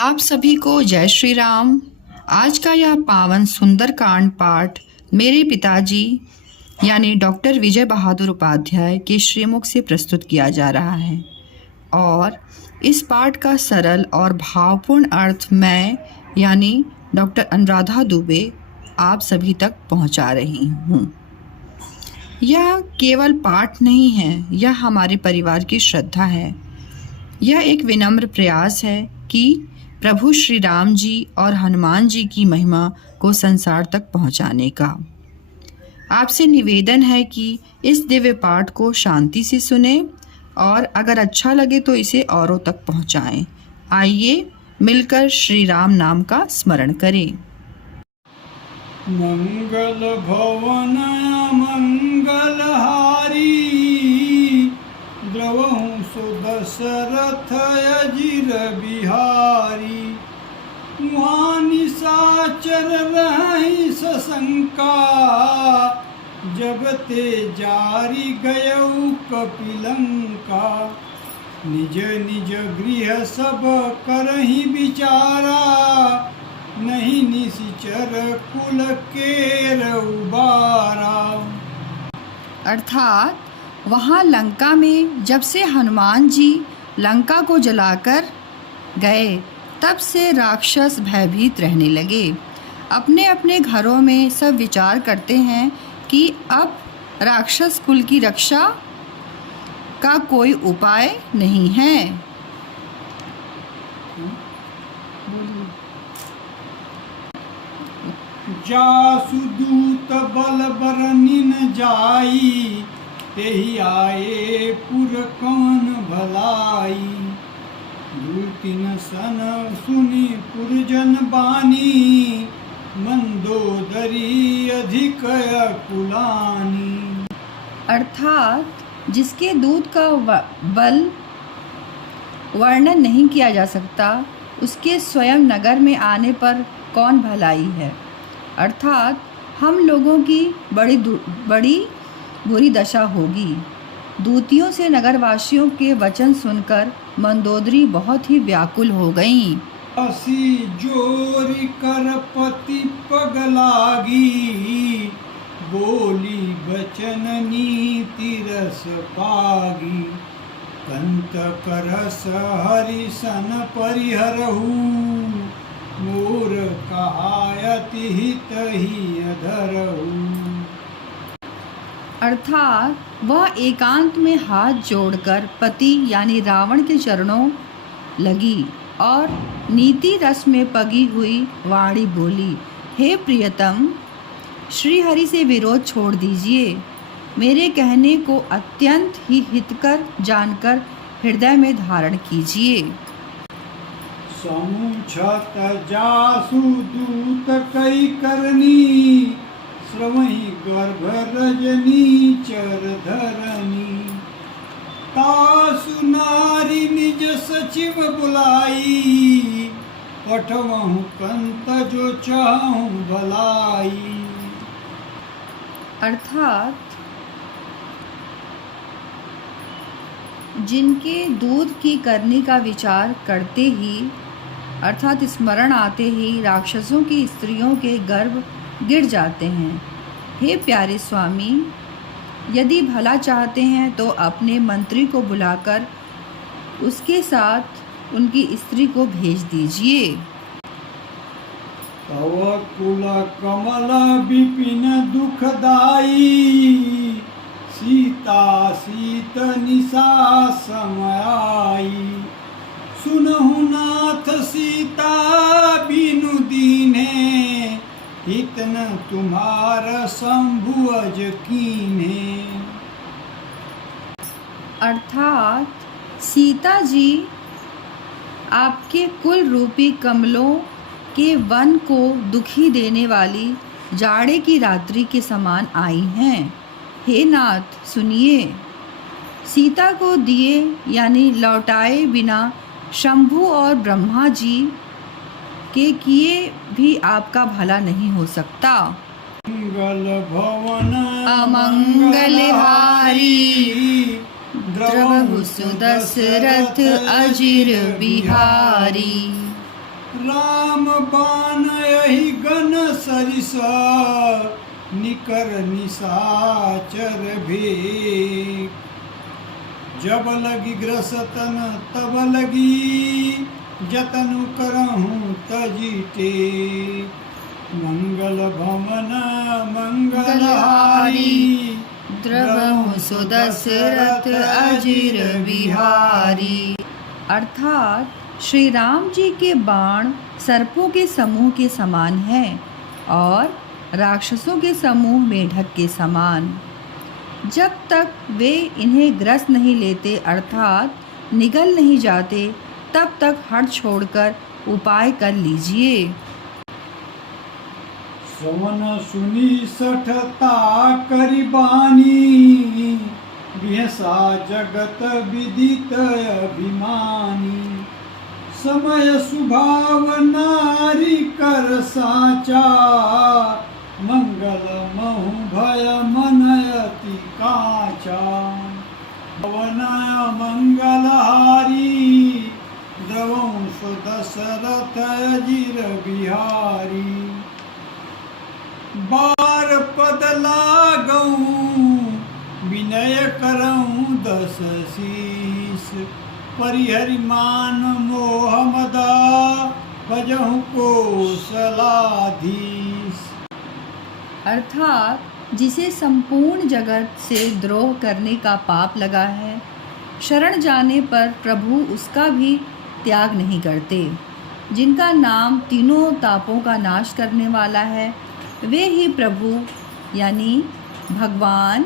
आप सभी को जय श्री राम। आज का यह पावन सुंदरकांड पाठ मेरे पिताजी यानी डॉक्टर विजय बहादुर उपाध्याय के श्रीमुख से प्रस्तुत किया जा रहा है और इस पाठ का सरल और भावपूर्ण अर्थ मैं यानी डॉक्टर अनुराधा दुबे आप सभी तक पहुंचा रही हूं। यह केवल पाठ नहीं है, यह हमारे परिवार की श्रद्धा है। यह एक विनम्र प्रयास है कि प्रभु श्री राम जी और हनुमान जी की महिमा को संसार तक पहुंचाने का। आपसे निवेदन है कि इस दिव्य पाठ को शांति से सुने और अगर अच्छा लगे तो इसे औरों तक पहुंचाएं। आइए मिलकर श्री राम नाम का स्मरण करें। मंगल भवन मंगलहारी द्रवहु सुदशरथ अजिर बिहारी। वहाँ निशाचर रही सशंका जब ते जारी गयऊ कपिलंका। निज निज गृह सब करही विचारा नहीं निशिचर कुल केर उबारा। अर्थात वहाँ लंका में जब से हनुमान जी लंका को जलाकर गए तब से राक्षस भयभीत रहने लगे। अपने अपने घरों में सब विचार करते हैं कि अब राक्षस कुल की रक्षा का कोई उपाय नहीं है। जासु दूत बल बरनिन जाई तेहि आए पुर कौन भलाई। दूतिन सन सुनी पुरजन बानी मंदोदरी अधिक कुलानी। अर्थात जिसके दूत का बल वर्णन नहीं किया जा सकता उसके स्वयं नगर में आने पर कौन भलाई है। अर्थात हम लोगों की बड़ी बुरी दशा होगी। दूतियों से नगरवासियों के वचन सुनकर मंदोदरी बहुत ही व्याकुल हो गईं। असी जोरी कर पति पगलागी बोली बचन नीति रस पागी। कंत करस हरिसन परिहरहु मोर कहायति हित ही अधरहु। अर्थात वह एकांत में हाथ जोड़कर पति यानी रावण के चरणों लगी और नीति रस में पगी हुई वाणी बोली, हे प्रियतम, श्री हरि से विरोध छोड़ दीजिए। मेरे कहने को अत्यंत ही हितकर जानकर हृदय में धारण कीजिए। समुछत जासु दूत कई करनी श्रवहि गर्भ रजनी चर धरनी। तासु नारी निज सचिव बुलाई पठवहु कंत जो चाहूं भलाई। अर्थात जिनके दूध की करनी का विचार करते ही अर्थात स्मरण आते ही राक्षसों की स्त्रियों के गर्भ गिर जाते हैं। हे प्यारे स्वामी, यदि भला चाहते हैं तो अपने मंत्री को बुलाकर उसके साथ उनकी स्त्री को भेज दीजिए। तव कुल कमल विपिन दुखदाई सीता सीत निशा समाई। सुनहु नाथ सीता बिनु दीने हितन तुम्हार शंभु अज कीन्हे। अर्थात सीता जी आपके कुल रूपी कमलों के वन को दुखी देने वाली जाड़े की रात्रि के समान आई हैं। हे नाथ सुनिए, सीता को दिए यानी लौटाए बिना शंभु और ब्रह्मा जी के किए भी आपका भला नहीं हो सकता। मंगल भवन अमंगलहारी द्रवहु सुदशरथ अजिर बिहारी। राम बाण यही गन सरिस निकर निशाचर भेक। जब लगी ग्रसतन तब लगी जतनु करहूँ तजिटे। मंगल भवन मंगलहारी द्रवहु सुदशरथ अजिर बिहारी। अर्थात श्री राम जी के बाण सर्पों के समूह के समान हैं और राक्षसों के समूह मेढक के समान। जब तक वे इन्हें ग्रस्त नहीं लेते अर्थात निगल नहीं जाते तब तक हट छोड़कर उपाय कर लीजिए। सवन सुनी सठता करिबानी बिहसा जगत विदित अभिमानी। समय सुभाव नारी कर साचा मंगल महु भय मनयति काचा। पवन मंगलहारी द्रवंश दशरथ अजिर बिहारी। बार पद लागऊं विनय करऊं दस शीस। परिहरि मान मोह मदा भजहु कौशलाधीश। अर्थात जिसे संपूर्ण जगत से द्रोह करने का पाप लगा है, शरण जाने पर प्रभु उसका भी त्याग नहीं करते। जिनका नाम तीनों तापों का नाश करने वाला है, वे ही प्रभु यानी भगवान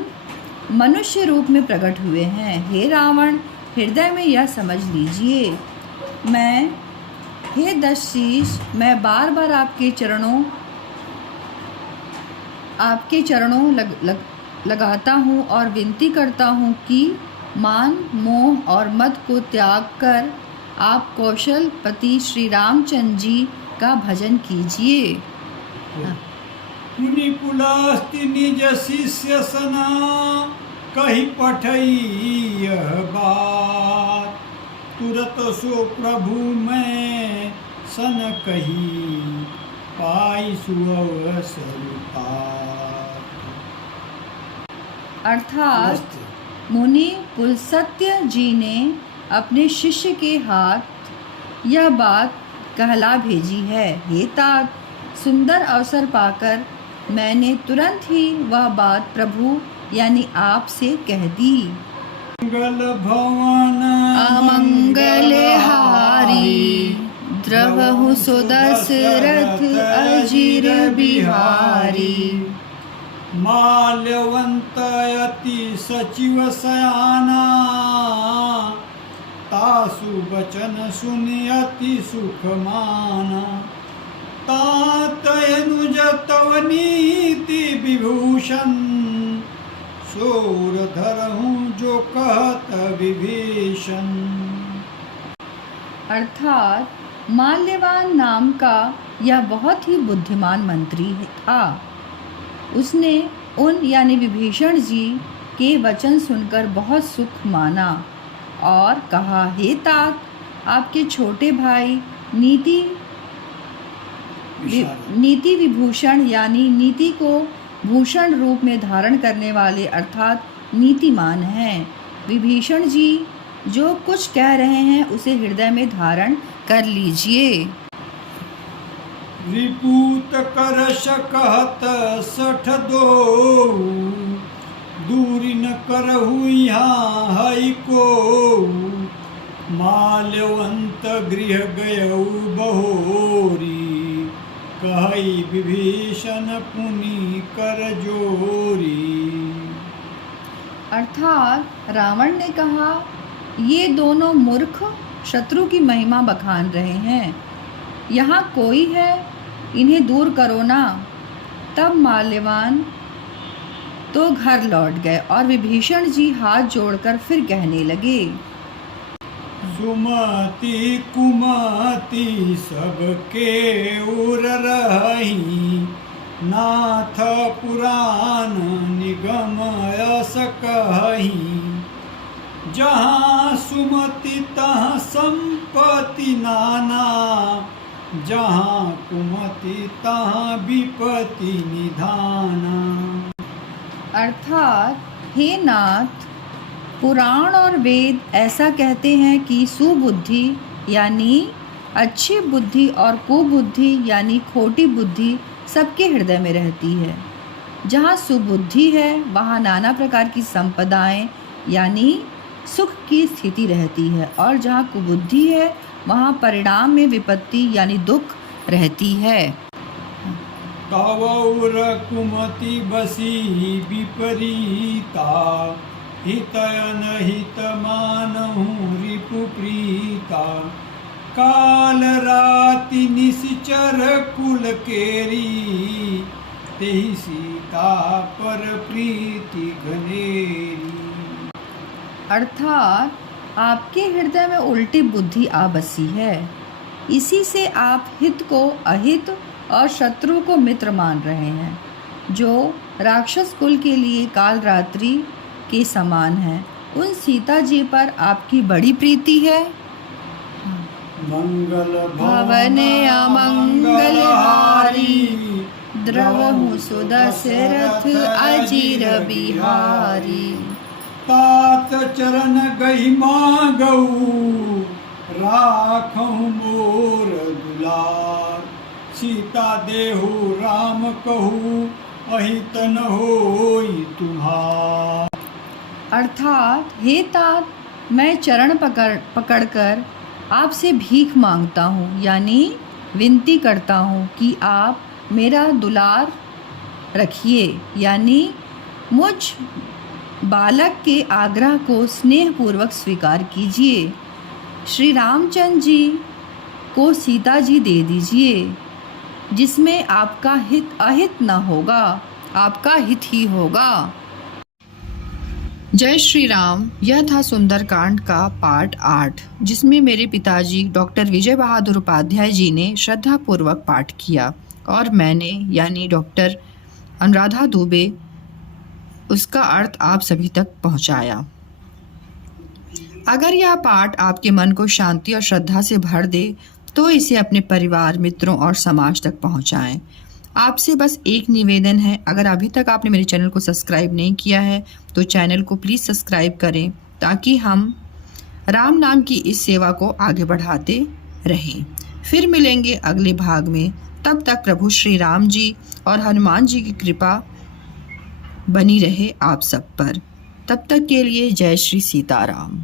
मनुष्य रूप में प्रकट हुए हैं। हे रावण, हृदय में यह समझ लीजिए, हे दशशीष, मैं बार बार आपके चरणों लगाता हूँ और विनती करता हूँ कि मान, मोह और मद को त्याग कर आप कौशलपति श्री रामचंद्र जी का भजन कीजिए। मुनि पुलस्ति निज शिष्य सना कही पठई यह बात। तुरत सो प्रभु मैं सन कही पाई सुअवसर पात। अर्थात मुनि पुलस्त्य जी ने अपने शिष्य के हाथ यह बात कहला भेजी है। हे तात, सुंदर अवसर पाकर मैंने तुरंत ही वह बात प्रभु यानी आप से कह दी। मंगल भवन अमंगलहारी द्रवहु सुदशरथ अजिर बिहारी। माल्यवंत अति सचिव सयाना तासु बचन सुनि अति सुख माना। तातयनुज तव नीति विभूषण सोर धरहूँ जो कहत विभीषण। अर्थात माल्यवान नाम का यह बहुत ही बुद्धिमान मंत्री था। उसने उन यानी विभीषण जी के वचन सुनकर बहुत सुख माना और कहा, हे तात, आपके छोटे भाई नीति विभूषण यानी नीति को भूषण रूप में धारण करने वाले अर्थात नीतिमान हैं। विभीषण जी जो कुछ कह रहे हैं उसे हृदय में धारण कर लीजिए। रिपूत करश कहत सठ दो दूरी न करहु यहाँ हई को। माल्यवंत गृह गयऊ बहोरी कहई विभीषण पुनि कर जोरी। अर्थात रावण ने कहा, ये दोनों मूर्ख शत्रु की महिमा बखान रहे हैं, यहाँ कोई है, इन्हें दूर करो ना। तब माल्यवान तो घर लौट गए और विभीषण जी हाथ जोड़कर फिर कहने लगे, सुमति कुमति सबके उर रही। नाथ पुराण निगम यस कही। जहाँ सुमति तहाँ संपत्ति नाना जहाँ कुमति तहाँ विपत्ति निधाना। अर्थात हे नाथ, पुराण और वेद ऐसा कहते हैं कि सुबुद्धि यानी अच्छी बुद्धि और कुबुद्धि यानी खोटी बुद्धि सबके हृदय में रहती है। जहाँ सुबुद्धि है वहाँ नाना प्रकार की संपदाएं यानी सुख की स्थिति रहती है, और जहाँ कुबुद्धि है वहाँ परिणाम में विपत्ति यानी दुख रहती है। कवौर कुमति बसी विपरीता, हितयन हित मानहु रिपु प्रीता। काल राति निश्चर कुल केरी, तेहि सीता पर प्रीति घनेरी। अर्थात आपके हृदय में उल्टी बुद्धि आ बसी है, इसी से आप हित को अहित और शत्रु को मित्र मान रहे हैं, जो राक्षस कुल के लिए काल रात्रि के समान है। उन सीता जी पर आपकी बड़ी प्रीति है। मंगल भवन अमंगल हारी, द्रवहु सुदशरथ अजीर बिहारी। तात चरण गही मांगऊ, राखहु मोर दुलार। सीता देहु राम कहू, अहित न होई तुम्हार। अर्थात हे तात, मैं चरण पकड़कर आपसे भीख मांगता हूँ यानी विनती करता हूँ कि आप मेरा दुलार रखिए, यानी मुझ बालक के आग्रह को स्नेहपूर्वक स्वीकार कीजिए। श्री रामचंद्र जी को सीता जी दे दीजिए, जिसमें आपका हित अहित न होगा, आपका हित ही होगा। जय श्री राम। यह था सुंदरकांड का पाठ 8, जिसमें मेरे पिताजी डॉक्टर विजय बहादुर उपाध्याय जी ने श्रद्धापूर्वक पाठ किया और मैंने यानी डॉक्टर अनुराधा दुबे उसका अर्थ आप सभी तक पहुंचाया। अगर यह पाठ आपके मन को शांति और श्रद्धा से भर दे तो इसे अपने परिवार, मित्रों और समाज तक पहुंचाएं। आपसे बस एक निवेदन है, अगर अभी तक आपने मेरे चैनल को सब्सक्राइब नहीं किया है तो चैनल को प्लीज़ सब्सक्राइब करें, ताकि हम राम नाम की इस सेवा को आगे बढ़ाते रहें। फिर मिलेंगे अगले भाग में। तब तक प्रभु श्री राम जी और हनुमान जी की कृपा बनी रहे आप सब पर। तब तक के लिए जय श्री सीताराम।